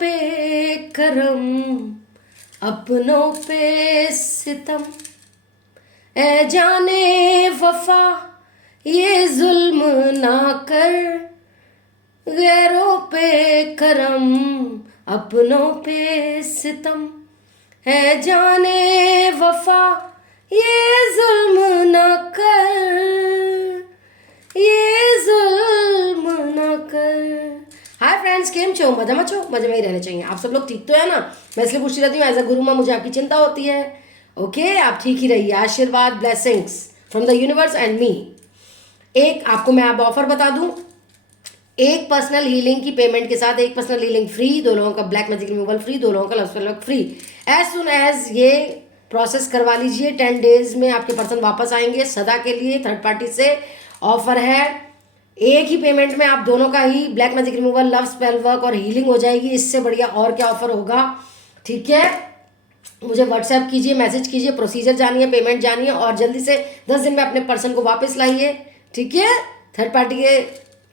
पे करम, अपनों पे सितम, ए जाने वफा ये जुल्म ना कर, गैरों पे करम, अपनों पे सितम, है जाने वफा ये जुल्म न कर, ये जुल्म न कर। हाय फ्रेंड्स, केम छो? मजा मत छो? मजे में ही रहने चाहिए। आप सब लोग ठीक तो है ना? मैं इसलिए पूछती रहती हूँ, एज अ गुरु माँ मुझे आपकी चिंता होती है। ओके, आप ठीक ही रहिए। आशीर्वाद, blessings from the universe and me. एक आपको मैं अब ऑफर बता दूं, एक पर्सनल हीलिंग की पेमेंट के साथ एक पर्सनल हीलिंग फ्री, 2 लोगों का ब्लैक मैजिक रिमूवल फ्री, 2 लोगों का love spell work free. As soon as ये प्रोसेस करवा लीजिए, 10 डेज में आपके पर्सन वापस आएंगे सदा के लिए। थर्ड पार्टी से ऑफर है, एक ही पेमेंट में आप दोनों का ही black magic removal, love spell work और हीलिंग हो जाएगी। इससे बढ़िया और क्या ऑफर होगा? ठीक है, मुझे व्हाट्सएप कीजिए, मैसेज कीजिए, प्रोसीजर जानिए, पेमेंट जानिए और जल्दी से 10 दिन में अपने पर्सन को वापस लाइए। ठीक है, थर्ड पार्टी के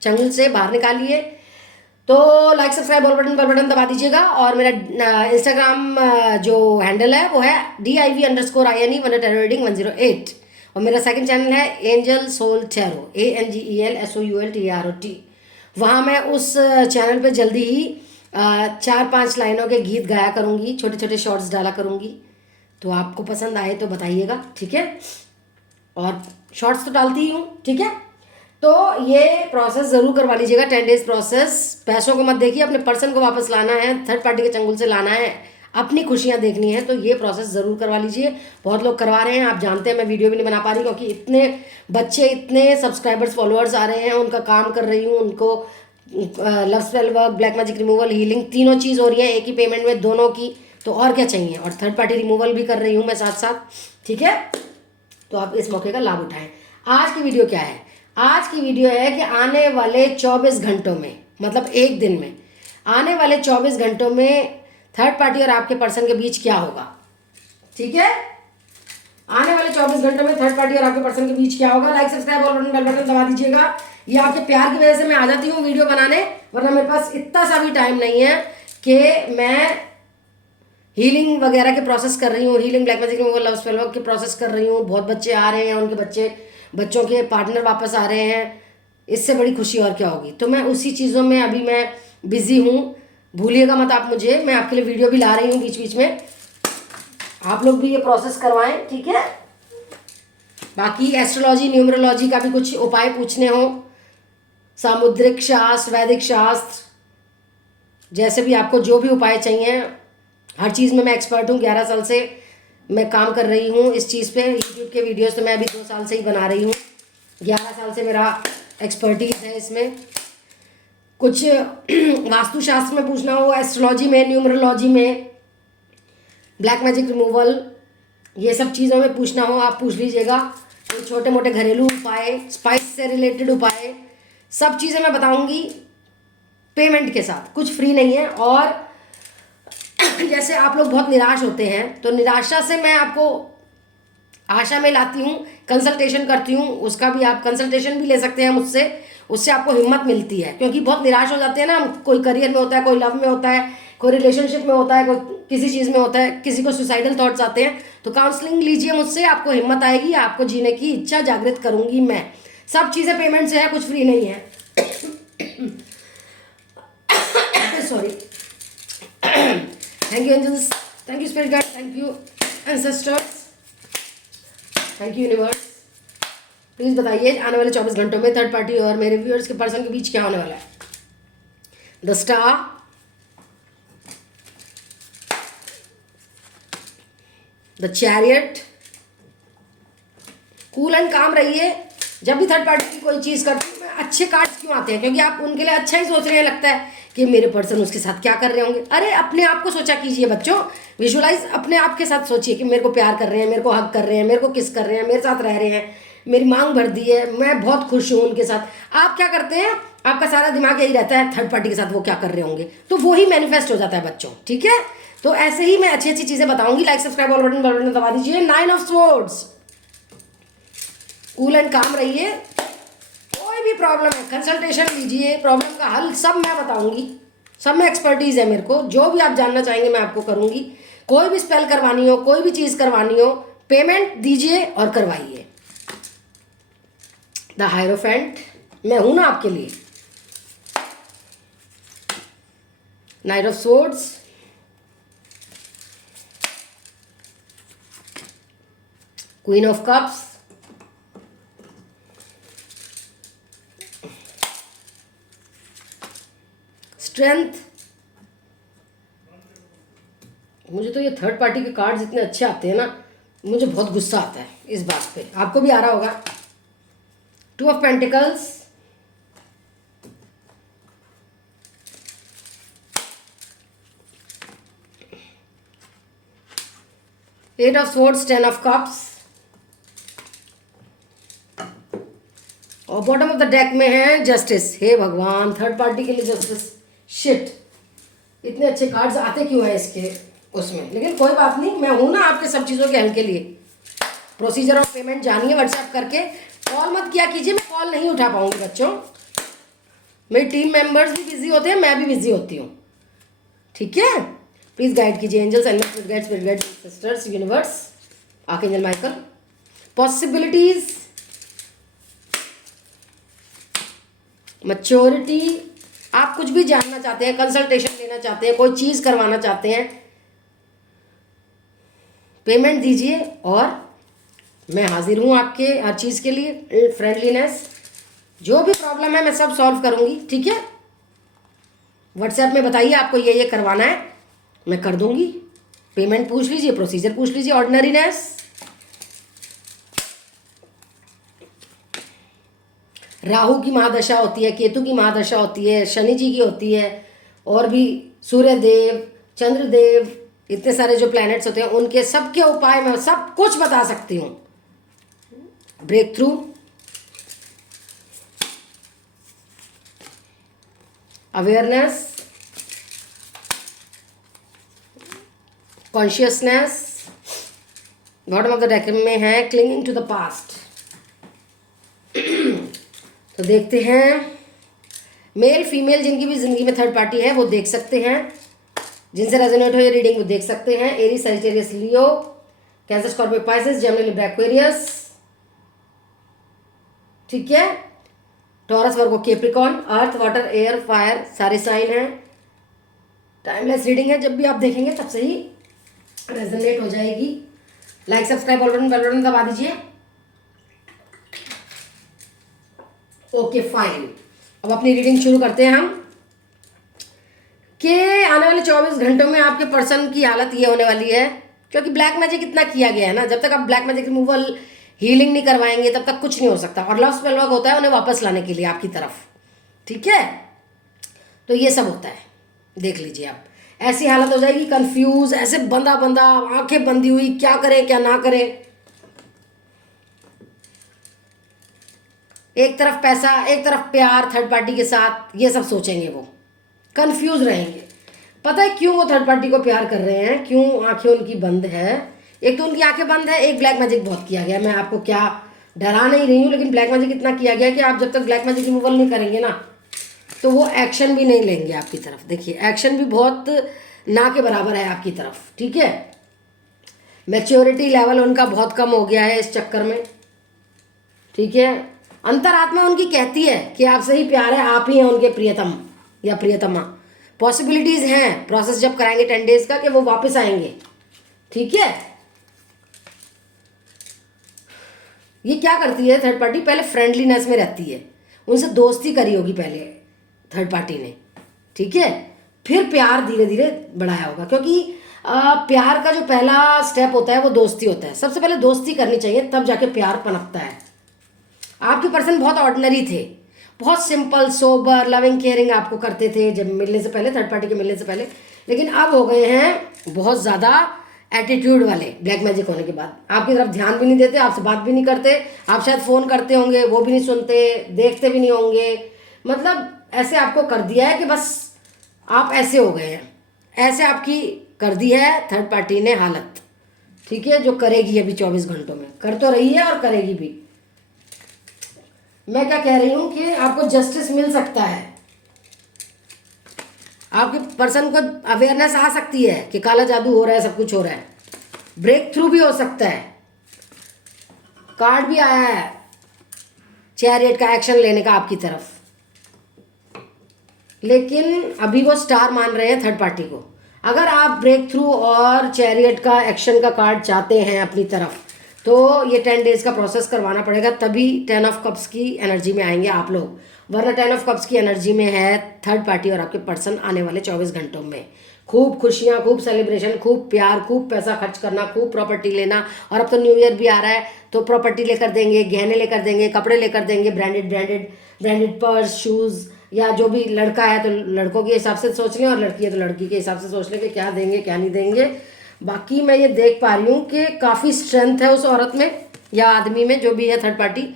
चंगुल से बाहर निकालिए। तो लाइक, सब्सक्राइब, बेल बटन दबा दीजिएगा। और मेरा इंस्टाग्राम जो हैंडल है वो है DIV_INE _TERROREADING108 और मेरा सेकंड चैनल है एंजल सोल टैरो, ANGELSOULTROT। वहाँ मैं उस चैनल पे जल्दी ही 4-5 लाइनों के गीत गाया करूँगी, छोटे छोटे शॉर्ट्स डाला करूँगी। तो आपको पसंद आए तो बताइएगा, ठीक है? और शॉर्ट्स तो डालती ही हूँ, ठीक है? तो ये प्रोसेस ज़रूर करवा लीजिएगा, 10 डेज प्रोसेस। पैसों को मत देखिए, अपने पर्सन को वापस लाना है, थर्ड पार्टी के चंगुल से लाना है, अपनी खुशियाँ देखनी है। तो ये प्रोसेस ज़रूर करवा लीजिए। बहुत लोग करवा रहे हैं, आप जानते हैं। मैं वीडियो भी नहीं बना पा रही क्योंकि इतने बच्चे, इतने सब्सक्राइबर्स, फॉलोअर्स आ रहे हैं, उनका काम कर रही हूँ। उनको love spell work, black magic removal, healing, तीनों चीज़ हो रही है एक ही पेमेंट में, दोनों की। तो और क्या चाहिए? और थर्ड पार्टी रिमूवल भी कर रही हूँ मैं साथ साथ, ठीक है? तो आप इस मौके का लाभ उठाएं। आज की वीडियो क्या है? आज की वीडियो है कि आने वाले 24 घंटों में, मतलब एक दिन में, आने वाले 24 घंटों में थर्ड पार्टी और आपके पर्सन के बीच क्या होगा। ठीक है, आने वाले 24 घंटों में थर्ड पार्टी और आपके पर्सन के बीच क्या होगा। लाइक, सब्सक्राइब और बेल बटन दबा दीजिएगा। ये आपके प्यार की वजह से मैं आ जाती हूँ वीडियो बनाने, वरना मेरे पास इतना सा भी टाइम नहीं है कि मैं हीलिंग वगैरह के प्रोसेस कर रही हूँ। Healing, black magic removal, love spell work के प्रोसेस कर रही हूँ। बहुत बच्चे आ रहे हैं, उनके बच्चों के पार्टनर वापस आ रहे हैं। इससे बड़ी खुशी और क्या होगी? तो मैं उसी चीज़ों में अभी मैं बिजी हूँ। भूलिएगा मत आप मुझे, मैं आपके लिए वीडियो भी ला रही हूँ बीच बीच में। आप लोग भी ये प्रोसेस करवाएं, ठीक है? बाकी एस्ट्रोलॉजी, न्यूमरोलॉजी का भी कुछ उपाय पूछने हो, सामुद्रिक शास्त्र, वैदिक शास्त्र, जैसे भी आपको जो भी उपाय चाहिए, हर चीज़ में मैं एक्सपर्ट हूँ। 11 साल से मैं काम कर रही हूँ इस चीज़ पे। यूट्यूब के वीडियोस तो मैं अभी 2 साल से ही बना रही हूँ। 11 साल से मेरा एक्सपर्टीज है इसमें। कुछ वास्तुशास्त्र में पूछना हो, एस्ट्रोलॉजी में, न्यूमरोलॉजी में, ब्लैक मैजिक रिमूवल, ये सब चीज़ों में पूछना हो, आप पूछ लीजिएगा। कोई छोटे मोटे घरेलू उपाय, स्पाइस से रिलेटेड उपाय, सब चीज़ें मैं बताऊँगी पेमेंट के साथ, कुछ फ्री नहीं है। और जैसे आप लोग बहुत निराश होते हैं, तो निराशा से मैं आपको आशा में लाती हूँ, कंसल्टेशन करती हूँ। उसका भी आप कंसल्टेशन भी ले सकते हैं मुझसे, उससे आपको हिम्मत मिलती है। क्योंकि बहुत निराश हो जाते हैं ना हम, कोई करियर में होता है, कोई लव में होता है, कोई रिलेशनशिप में होता है, कोई किसी चीज़ में होता है, किसी को सुसाइडल थॉट्स आते हैं। तो काउंसलिंग लीजिए मुझसे, आपको हिम्मत आएगी, आपको जीने की इच्छा जागृत करूँगी मैं। सब चीज़ें पेमेंट से है, कुछ फ्री नहीं है। Sorry. Thank you angels, thank you spirit guide, thank you ancestors, thank you universe. Please बताइए आने वाले 24 घंटों में थर्ड पार्टी और मेरे व्यूअर्स के पर्सन के बीच क्या होने वाला है। The star, the chariot. Cool and काम रहिए। जब भी थर्ड पार्टी की कोई चीज़ करती हूँ मैं, अच्छे कार्ड्स क्यों आते हैं? क्योंकि आप उनके लिए अच्छा ही सोच रहे हैं। लगता है कि मेरे पर्सन उसके साथ क्या कर रहे होंगे। अरे अपने आप को सोचा कीजिए बच्चों, विजुअलाइज अपने आप के साथ सोचिए कि मेरे को प्यार कर रहे हैं, मेरे को हक कर रहे हैं, मेरे को किस कर रहे हैं, मेरे साथ रह रहे हैं, मेरी मांग भर दी है, मैं बहुत खुश हूँ उनके साथ। आप क्या करते हैं? आपका सारा दिमाग यही रहता है थर्ड पार्टी के साथ वो क्या कर रहे होंगे, तो वो ही मैनिफेस्ट हो जाता है बच्चों, ठीक है? तो ऐसे ही मैं अच्छी अच्छी चीज़ें बताऊंगी। लाइक, सब्सक्राइब, बेल बटन दबा दीजिए। 9 ऑफ स्वॉर्ड्स, कूल एंड काम रहिए। कोई भी प्रॉब्लम है, कंसल्टेशन लीजिए, प्रॉब्लम का हल सब मैं बताऊंगी। सब में एक्सपर्टीज़ है मेरे को। जो भी आप जानना चाहेंगे मैं आपको करूँगी। कोई भी स्पेल करवानी हो, कोई भी चीज़ करवानी हो, पेमेंट दीजिए और करवाइए। द हायरोफेंट, मैं हूं ना आपके लिए। Night of swords, queen of cups, strength. मुझे तो ये थर्ड पार्टी के कार्ड्स इतने अच्छे आते हैं ना, मुझे बहुत गुस्सा आता है इस बात पे, आपको भी आ रहा होगा। Two of pentacles, eight of swords, ten of cups, और बॉटम ऑफ द डेक में है जस्टिस। हे भगवान, थर्ड पार्टी के लिए जस्टिस, शिट, इतने अच्छे कार्ड्स आते क्यों हैं इसके उसमें। लेकिन कोई बात नहीं, मैं हूं ना आपके सब चीज़ों के हल के लिए। प्रोसीजर ऑफ पेमेंट जानिए व्हाट्सएप करके। कॉल मत किया कीजिए, मैं कॉल नहीं उठा पाऊंगी बच्चों, मेरी टीम मेंबर्स भी बिजी होते हैं, मैं भी बिजी होती हूँ, ठीक है। प्लीज़ गाइड कीजिए angels, angels guides, spirit guides, sisters, universe, archangel Michael. Possibilities, maturity, आप कुछ भी जानना चाहते हैं, कंसल्टेशन लेना चाहते हैं, कोई चीज़ करवाना चाहते हैं, पेमेंट दीजिए और मैं हाजिर हूँ आपके हर चीज़ के लिए। फ्रेंडलीनेस, जो भी प्रॉब्लम है मैं सब सॉल्व करूँगी, ठीक है। व्हाट्सएप में बताइए आपको ये करवाना है, मैं कर दूँगी। पेमेंट पूछ लीजिए, प्रोसीजर पूछ लीजिए। ऑर्डिनरीनेस, राहु की महादशा होती है, केतु की महादशा होती है, शनि जी की होती है, और भी सूर्य देव, चंद्रदेव, इतने सारे जो प्लैनेट्स होते हैं उनके सबके उपाय मैं सब कुछ बता सकती हूँ। Breakthrough, awareness, consciousness, bottom of the deck में है क्लिंगिंग टू द पास्ट। तो देखते हैं, मेल फीमेल जिनकी भी जिंदगी में थर्ड पार्टी है वो देख सकते हैं, जिनसे रेजोनेट हो ये रीडिंग वो देख सकते हैं। Aries, Sagittarius, Leo, Cancer, Scorpio, Pisces, Gemini, Libra, Aquarius, ठीक है। Taurus, Virgo, Capricorn, earth, water, air, fire, सारे साइन हैं। टाइमलेस रीडिंग है, जब भी आप देखेंगे तब से ही रेजोनेट हो जाएगी। लाइक, सब्सक्राइब, बेल बटन दबा दीजिए। ओके फाइन, अब अपनी रीडिंग शुरू करते हैं हम कि आने वाले 24 घंटों में आपके पर्सन की हालत ये होने वाली है, क्योंकि ब्लैक मैजिक इतना किया गया है ना, जब तक आप ब्लैक मैजिक रिमूवल, हीलिंग नहीं करवाएंगे तब तक कुछ नहीं हो सकता। और लव स्पेल वर्क होता है उन्हें वापस लाने के लिए आपकी तरफ, ठीक है। तो ये सब होता है, देख लीजिए आप। ऐसी हालत हो जाएगी कंफ्यूज, ऐसे बंदा बंदा, आंखें बंदी हुई, क्या करें क्या ना करें। एक तरफ पैसा, एक तरफ प्यार थर्ड पार्टी के साथ, ये सब सोचेंगे, वो कंफ्यूज रहेंगे। पता है क्यों वो थर्ड पार्टी को प्यार कर रहे हैं, क्यों आंखें उनकी बंद है। एक तो उनकी आंखें बंद है, एक ब्लैक मैजिक बहुत किया गया। मैं आपको क्या डरा नहीं रही हूँ, लेकिन ब्लैक मैजिक इतना किया गया कि आप जब तक ब्लैक मैजिक रिमूवल नहीं करेंगे ना, तो वो एक्शन भी नहीं लेंगे आपकी तरफ। देखिए एक्शन भी बहुत ना के बराबर है आपकी तरफ, ठीक है। मैच्योरिटी लेवल उनका बहुत कम हो गया है इस चक्कर में, ठीक है। अंतरात्मा उनकी कहती है कि आपसे ही प्यार है, आप ही हैं उनके प्रियतम या प्रियतमा। पॉसिबिलिटीज हैं, प्रोसेस जब कराएंगे 10 डेज का, कि वो वापस आएंगे, ठीक है। ये क्या करती है थर्ड पार्टी, पहले फ्रेंडलीनेस में रहती है, उनसे दोस्ती करी होगी पहले थर्ड पार्टी ने, ठीक है। फिर प्यार धीरे धीरे बढ़ाया होगा, क्योंकि प्यार का जो पहला स्टेप होता है वो दोस्ती होता है। सबसे पहले दोस्ती करनी चाहिए, तब जाके प्यार पनपता है। आपके पर्सन बहुत ऑर्डिनरी थे, बहुत सिंपल, सोबर, लविंग, केयरिंग आपको करते थे जब मिलने से पहले, थर्ड पार्टी के मिलने से पहले। लेकिन अब हो गए हैं बहुत ज़्यादा एटीट्यूड वाले, ब्लैक मैजिक होने के बाद। आपकी तरफ ध्यान भी नहीं देते, आपसे बात भी नहीं करते। आप शायद फ़ोन करते होंगे वो भी नहीं सुनते, देखते भी नहीं होंगे। मतलब ऐसे आपको कर दिया है कि बस आप ऐसे हो गए हैं, ऐसे आपकी कर दी है थर्ड पार्टी ने हालत, ठीक है। जो करेगी अभी 24 घंटों में, कर तो रही है और करेगी भी। मैं क्या कह रही हूँ कि आपको जस्टिस मिल सकता है, आपके पर्सन को अवेयरनेस आ सकती है कि काला जादू हो रहा है, सब कुछ हो रहा है, ब्रेक थ्रू भी हो सकता है। कार्ड भी आया है चैरियट का, एक्शन लेने का आपकी तरफ, लेकिन अभी वो स्टार मान रहे हैं थर्ड पार्टी को। अगर आप ब्रेक थ्रू और चैरियट का एक्शन का कार्ड चाहते हैं अपनी तरफ, तो ये 10 डेज का प्रोसेस करवाना पड़ेगा, तभी 10 ऑफ कप्स की एनर्जी में आएंगे आप लोग। वरना 10 ऑफ कप्स की एनर्जी में है थर्ड पार्टी और आपके पर्सन आने वाले 24 घंटों में। खूब खुशियाँ, खूब सेलिब्रेशन, खूब प्यार, खूब पैसा खर्च करना, खूब प्रॉपर्टी लेना। और अब तो न्यू ईयर भी आ रहा है, तो प्रॉपर्टी लेकर देंगे, गहने लेकर देंगे, कपड़े लेकर देंगे, ब्रांडेड पर्स, शूज़, या जो भी लड़का है तो लड़कों के हिसाब से सोच लें, और लड़की है तो लड़की के हिसाब से सोच लें कि क्या देंगे क्या नहीं देंगे। बाकी मैं ये देख पा रही हूँ कि काफ़ी स्ट्रेंथ है उस औरत में या आदमी में, जो भी है थर्ड पार्टी,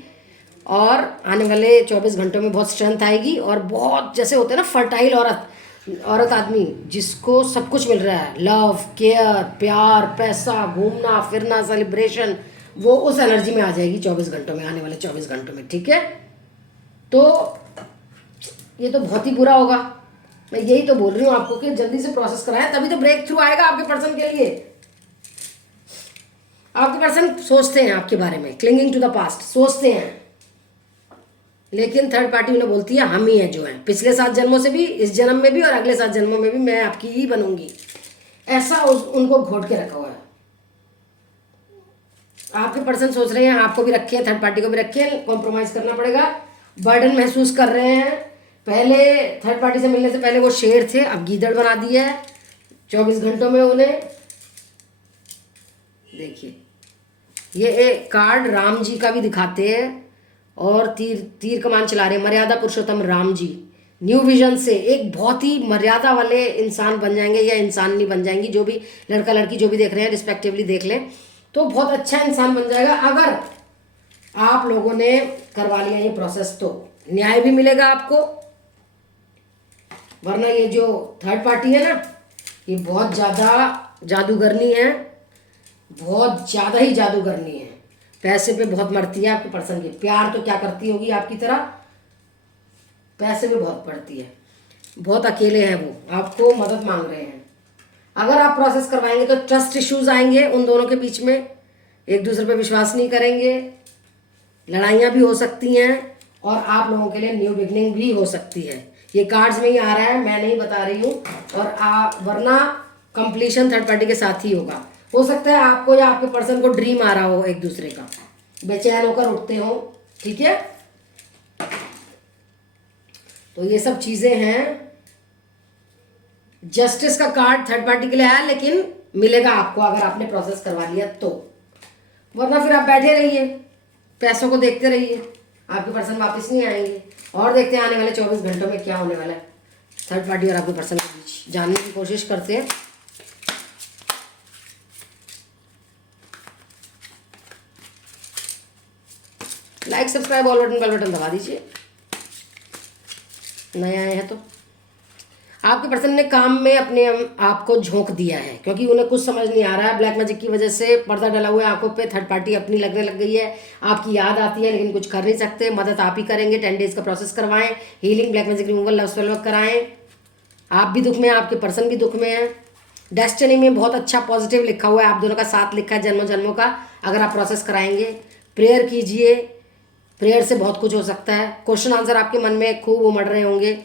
और आने वाले 24 घंटों में बहुत स्ट्रेंथ आएगी। और बहुत जैसे होते हैं ना फर्टाइल औरत आदमी जिसको सब कुछ मिल रहा है, लव, केयर, प्यार, पैसा, घूमना फिरना, सेलिब्रेशन, वो उस एनर्जी में आ जाएगी 24 घंटों में, आने वाले 24 घंटों में। ठीक है, तो ये तो बहुत ही बुरा होगा। मैं यही तो बोल रही हूँ आपको कि जल्दी से प्रोसेस कराएं, तभी तो ब्रेक थ्रू आएगा आपके पर्सन के लिए। आपके पर्सन सोचते हैं आपके बारे में, क्लिंगिंग टू द पास्ट सोचते हैं, लेकिन थर्ड पार्टी उन्हें बोलती है हम ही हैं जो हैं, पिछले 7 जन्मों से भी, इस जन्म में भी, और अगले 7 जन्मों में भी मैं आपकी ही बनूंगी। ऐसा उनको घोट के रखा हुआ है। आपके पर्सन सोच रहे हैं आपको भी रखे हैं, थर्ड पार्टी को भी रखे हैं, कॉम्प्रोमाइज करना पड़ेगा, बर्डन महसूस कर रहे हैं। पहले थर्ड पार्टी से मिलने से पहले वो शेर थे, अब गीदड़ बना दिया है 24 घंटों में उन्हें। देखिए ये एक कार्ड राम जी का भी दिखाते हैं, और तीर कमान चला रहे हैं, मर्यादा पुरुषोत्तम राम जी। न्यू विजन से एक बहुत ही मर्यादा वाले इंसान बन जाएंगे, या इंसान नहीं बन जाएंगी, जो भी लड़का लड़की जो भी देख रहे हैं रिस्पेक्टिवली देख लें, तो बहुत अच्छा इंसान बन जाएगा। अगर आप लोगों ने करवा लिया ये प्रोसेस तो न्याय भी मिलेगा आपको। वरना ये जो थर्ड पार्टी है ना, ये बहुत ज़्यादा जादूगरनी है, बहुत ज़्यादा ही जादूगरनी है, पैसे पे बहुत मरती है आपके पर्सन के। प्यार तो क्या करती होगी आपकी तरह, पैसे पे बहुत पड़ती है। बहुत अकेले हैं वो, आपको मदद मांग रहे हैं। अगर आप प्रोसेस करवाएंगे तो ट्रस्ट इश्यूज आएंगे उन दोनों के बीच में, एक दूसरे पे विश्वास नहीं करेंगे, लड़ाइयाँ भी हो सकती हैं, और आप लोगों के लिए न्यू बिगनिंग भी हो सकती है। ये कार्ड्स में ही आ रहा है, मैं नहीं बता रही हूँ। और वरना कंप्लीशन थर्ड पार्टी के साथ ही होगा। हो सकता है आपको या आपके पर्सन को ड्रीम आ रहा हो एक दूसरे का, बेचैन होकर उठते हो। ठीक है, तो ये सब चीज़ें हैं। जस्टिस का कार्ड थर्ड पार्टी के लिए आया, लेकिन मिलेगा आपको अगर आपने प्रोसेस करवा लिया तो। वरना फिर आप बैठे रहिए, पैसों को देखते रहिए, आपके पर्सन वापस नहीं आएंगे। और देखते हैं आने वाले 24 घंटों में क्या होने वाला है थर्ड पार्टी और आपके पर्सन के बीच, जानने की कोशिश करते हैं। Like, subscribe, all button, bell button दबा दीजिए नए आए हैं तो। आपके पर्सन ने काम में अपने आप को झोंक दिया है, क्योंकि उन्हें कुछ समझ नहीं आ रहा है। ब्लैक मैजिक की वजह से पर्दा डला हुआ है आंखों पे, थर्ड पार्टी अपनी लगने लग गई है, आपकी याद आती है लेकिन कुछ कर नहीं सकते। मदद आप ही करेंगे, 10 डेज का प्रोसेस करवाएं, healing, black magic removal, love spell work कराएं। आप भी दुख में हैं, आपके पर्सन भी दुख में है। डेस्टिनी में बहुत अच्छा पॉजिटिव लिखा हुआ है, आप दोनों का साथ लिखा है जन्मों जन्मों का। अगर आप प्रोसेस कराएंगे, प्रेयर कीजिए, प्रेयर से बहुत कुछ हो सकता है। क्वेश्चन आंसर आपके मन में खूब उमड़ रहे होंगे,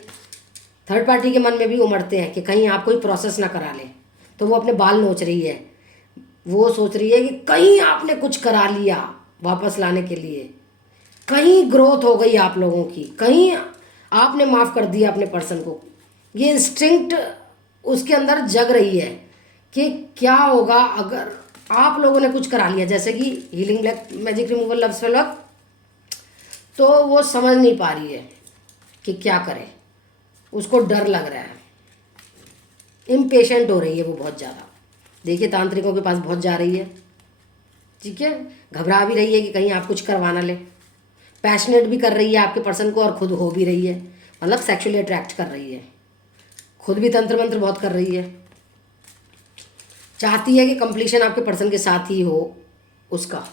थर्ड पार्टी के मन में भी उमड़ते हैं कि कहीं आप कोई प्रोसेस ना करा लें, तो वो अपने बाल नोच रही है। वो सोच रही है कि कहीं आपने कुछ करा लिया वापस लाने के लिए, कहीं ग्रोथ हो गई आप लोगों की, कहीं आपने माफ़ कर दिया अपने पर्सन को। ये इंस्टिंक्ट उसके अंदर जग रही है कि क्या होगा अगर आप लोगों ने कुछ करा लिया, जैसे कि healing, black magic removal, love spell work. तो वो समझ नहीं पा रही है कि क्या करे, उसको डर लग रहा है, इम्पेशेंट हो रही है वो बहुत ज़्यादा। देखिए तांत्रिकों के पास बहुत जा रही है, ठीक है, घबरा भी रही है कि कहीं आप कुछ करवाना ले। पैशनेट भी कर रही है आपके पर्सन को, और खुद हो भी रही है, मतलब सेक्सुअली अट्रैक्ट कर रही है, खुद भी तंत्र मंत्र बहुत कर रही है। चाहती है कि कंप्लीशन आपके पर्सन के साथ ही हो उसका।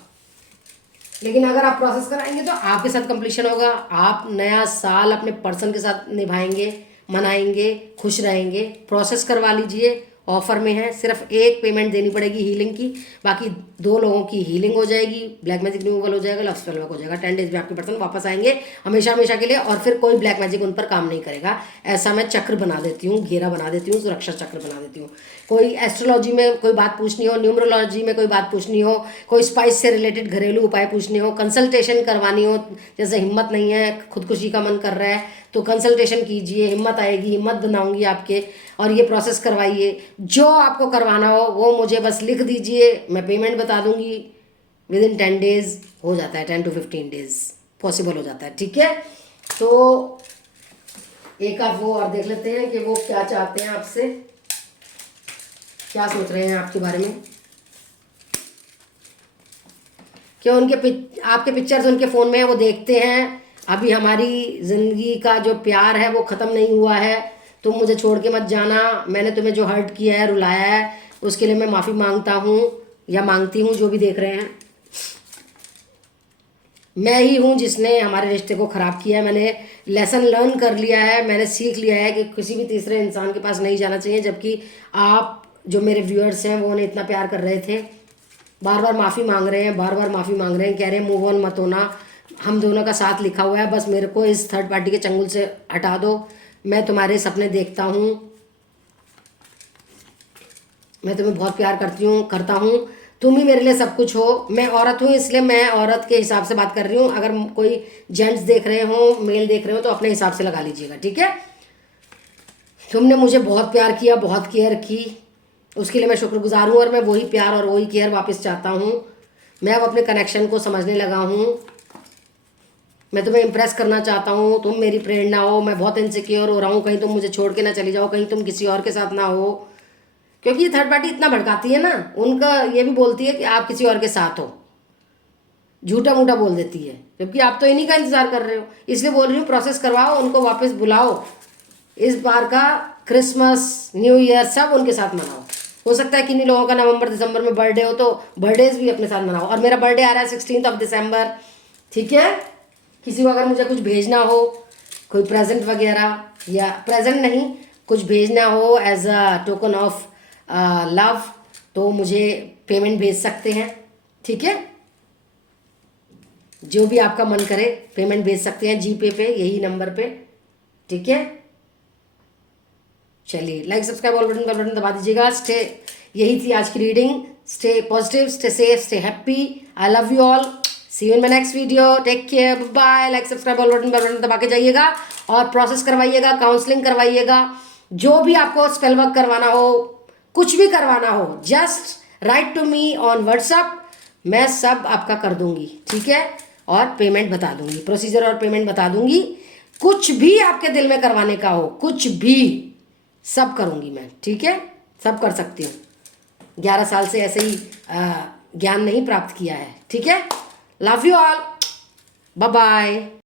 लेकिन अगर आप प्रोसेस कराएंगे तो आपके साथ कंप्लीशन होगा, आप नया साल अपने पर्सन के साथ निभाएंगे, मनाएंगे, खुश रहेंगे। प्रोसेस करवा लीजिए, ऑफर में है, सिर्फ एक पेमेंट देनी पड़ेगी हीलिंग की, बाकी 2 लोगों की हीलिंग हो जाएगी, ब्लैक मैजिक रिमूवल हो जाएगा, लव स्पेल वर्क हो जाएगा। 10 डेज में आपके पर्सन वापस आएंगे हमेशा हमेशा के लिए, और फिर कोई ब्लैक मैजिक उन पर काम नहीं करेगा। ऐसा मैं चक्र बना देती हूँ, घेरा बना देती हूँ, सुरक्षा चक्र बना देती हूँ। कोई एस्ट्रोलॉजी में कोई बात पूछनी हो, न्यूमरोलॉजी में कोई बात पूछनी हो, कोई स्पाइस से रिलेटेड घरेलू उपाय पूछने हो, कंसल्टेशन करवानी हो, जैसे हिम्मत नहीं है, खुदकुशी का मन कर रहा है, तो कंसल्टेशन कीजिए, हिम्मत आएगी, हिम्मत बनाऊंगी आपके, और ये प्रोसेस करवाइए। जो आपको करवाना हो वो मुझे बस लिख दीजिए, मैं पेमेंट बता दूंगी। विद इन 10 डेज हो जाता है, 10 to 15 डेज पॉसिबल हो जाता है, ठीक है। तो एक आप वो और देख लेते हैं कि वो क्या चाहते हैं आपसे, क्या सोच रहे हैं आपके बारे में। क्या आपके पिक्चर्स उनके फ़ोन में है, वो देखते हैं। अभी हमारी ज़िंदगी का जो प्यार है वो ख़त्म नहीं हुआ है, तुम मुझे छोड़ के मत जाना, मैंने तुम्हें जो हर्ट किया है, रुलाया है, उसके लिए मैं माफ़ी मांगता हूँ या मांगती हूँ, जो भी देख रहे हैं। मैं ही हूँ जिसने हमारे रिश्ते को ख़राब किया है। मैंने लेसन लर्न कर लिया है, मैंने सीख लिया है कि किसी भी तीसरे इंसान के पास नहीं जाना चाहिए, जबकि आप जो मेरे व्यूअर्स हैं वो उन्हें इतना प्यार कर रहे थे। बार बार माफ़ी मांग रहे हैं, बार बार माफ़ी मांग रहे हैं, कह रहे हैं मूव ऑन मत होना, हम दोनों का साथ लिखा हुआ है, बस मेरे को इस थर्ड पार्टी के चंगुल से हटा दो, मैं तुम्हारे सपने देखता हूँ, मैं तुम्हें बहुत प्यार करता हूँ, तुम ही मेरे लिए सब कुछ हो। मैं औरत हूँ इसलिए मैं औरत के हिसाब से बात कर रही हूँ। अगर कोई जेंट्स देख रहे हो, मेल देख रहे हो, तो अपने हिसाब से लगा लीजिएगा, ठीक है। तुमने मुझे बहुत प्यार किया, बहुत केयर की, उसके लिए मैं शुक्रगुजार हूँ, और मैं वही प्यार और वही केयर वापस चाहता हूँ। मैं अब अपने कनेक्शन को समझने लगा हूँ, मैं तुम्हें इम्प्रेस करना चाहता हूँ, तुम मेरी प्रेरणा हो, मैं बहुत इनसिक्योर हो रहा हूँ, कहीं तुम मुझे छोड़ के ना चली जाओ, कहीं तुम किसी और के साथ ना हो, क्योंकि ये थर्ड पार्टी इतना भड़काती है ना, उनका ये भी बोलती है कि आप किसी और के साथ हो, झूठा मूठा बोल देती है, जबकि आप तो इन्हीं का इंतजार कर रहे हो। इसलिए बोल रही हूँ प्रोसेस करवाओ, उनको वापस बुलाओ, इस बार का क्रिसमस न्यू ईयर सब उनके साथ मनाओ। हो सकता है किन्हीं लोगों का नवंबर दिसंबर में बर्थडे हो, तो बर्थडेज भी अपने साथ मनाओ। और मेरा बर्थडे आ रहा है 16 दिसंबर, ठीक है। किसी को अगर मुझे कुछ भेजना हो, कोई प्रेजेंट वगैरह, या प्रेजेंट नहीं, कुछ भेजना हो as a token of love, तो मुझे पेमेंट भेज सकते हैं, ठीक है। जो भी आपका मन करे पेमेंट भेज सकते हैं जीपे पे, यही नंबर पे, ठीक है। चलिए, like subscribe all button, bell button दबा दीजिएगा। यही थी आज की reading. Stay positive, stay safe, stay happy. I love you all, see you in my next video, take care, bye. Like subscribe all button, bell button दबा के जाइएगा, और प्रोसेस करवाइएगा, काउंसलिंग करवाइएगा, जो भी आपको स्पेल वर्क करवाना हो, कुछ भी करवाना हो, just write to me on WhatsApp, मैं सब आपका कर दूंगी, ठीक है। और पेमेंट बता दूंगी, प्रोसीजर और पेमेंट बता दूंगी। कुछ भी आपके दिल में करवाने का हो, कुछ भी, सब करूंगी मैं, ठीक है। सब कर सकती हूँ, 11 साल से ऐसे ही ज्ञान नहीं प्राप्त किया है, ठीक है। Love you all, bye bye.